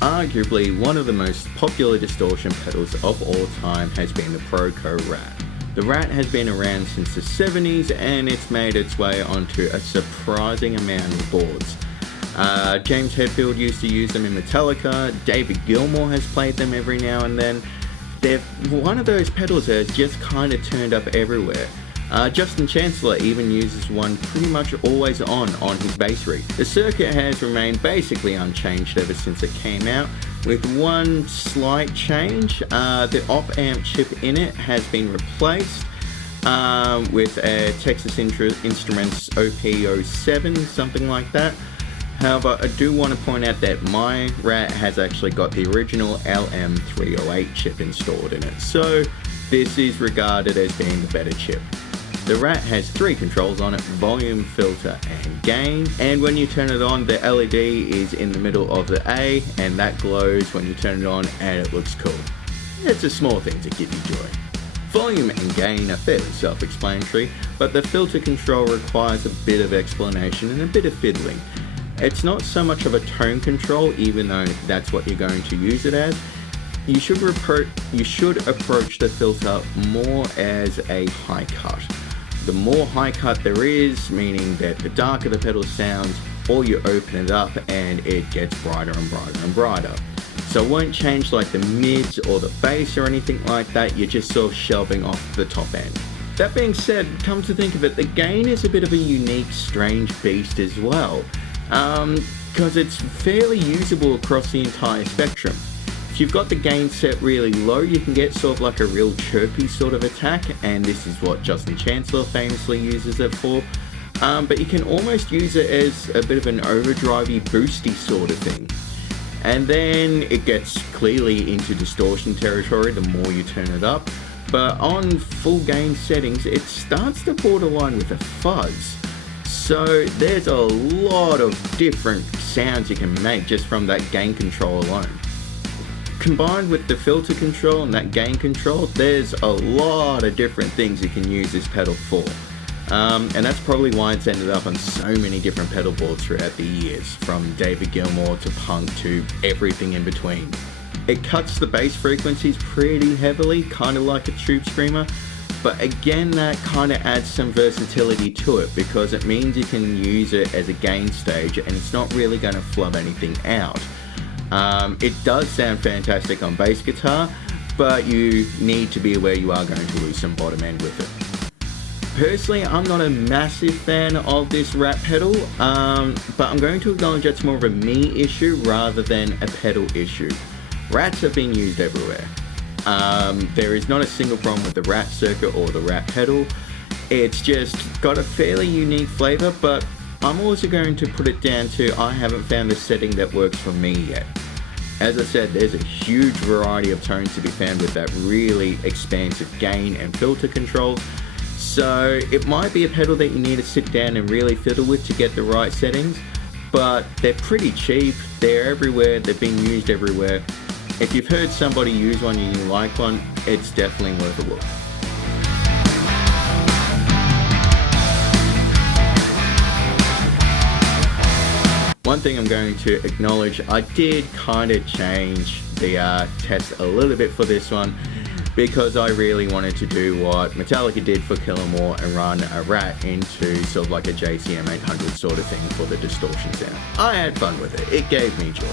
Arguably one of the most popular distortion pedals of all time has been the Proco Rat. The Rat has been around since the 70s and it's made its way onto a surprising amount of boards. James Hetfield used to use them in Metallica, David Gilmour has played them every now and then. They're one of those pedals that has just kind of turned up everywhere. Justin Chancellor even uses one pretty much always on his bass rig. The circuit has remained basically unchanged ever since it came out, with one slight change. The op amp chip in it has been replaced with a Texas Instruments OP07, something like that. However, I do want to point out that my Rat has actually got the original LM308 chip installed in it, so this is regarded as being the better chip. The Rat has 3 controls on it: volume, filter and gain, and when you turn it on, the LED is in the middle of the A and that glows when you turn it on and it looks cool. It's a small thing to give you joy. Volume and gain are fairly self-explanatory, but the filter control requires a bit of explanation and a bit of fiddling. It's not so much of a tone control, even though that's what you're going to use it as. You should approach the filter more as a high cut. The more high cut there is, meaning that the darker the pedal sounds, or you open it up and it gets brighter and brighter and brighter. So it won't change like the mids or the bass or anything like that, you're just sort of shelving off the top end. That being said, come to think of it, the gain is a bit of a unique, strange beast as well. Because it's fairly usable across the entire spectrum. If you've got the gain set really low, you can get sort of like a real chirpy sort of attack, and this is what Justin Chancellor famously uses it for. But you can almost use it as a bit of an overdrivey, boosty sort of thing. And then it gets clearly into distortion territory the more you turn it up. But on full gain settings, it starts to borderline with a fuzz. So there's a lot of different sounds you can make just from that gain control alone. Combined with the filter control and that gain control, there's a lot of different things you can use this pedal for. And that's probably why it's ended up on so many different pedal boards throughout the years, from David Gilmour to punk to everything in between. It cuts the bass frequencies pretty heavily, kind of like a tube screamer. But again, that kind of adds some versatility to it because it means you can use it as a gain stage and it's not really going to flub anything out. It does sound fantastic on bass guitar, but you need to be aware you are going to lose some bottom end with it. Personally, I'm not a massive fan of this Rat pedal, but I'm going to acknowledge it's more of a me issue rather than a pedal issue. Rats have been used everywhere. There is not a single problem with the Rat circuit or the Rat pedal. It's just got a fairly unique flavor, but I'm also going to put it down to I haven't found the setting that works for me yet. As I said, there's a huge variety of tones to be found with that really expansive gain and filter control. So it might be a pedal that you need to sit down and really fiddle with to get the right settings, but they're pretty cheap, they're everywhere, they've been used everywhere. If you've heard somebody use one and you like one, it's definitely worth a look. One thing I'm going to acknowledge, I did kind of change the test a little bit for this one because I really wanted to do what Metallica did for Kill 'Em All and run a Rat into sort of like a JCM 800 sort of thing for the distortion sound. I had fun with it, it gave me joy.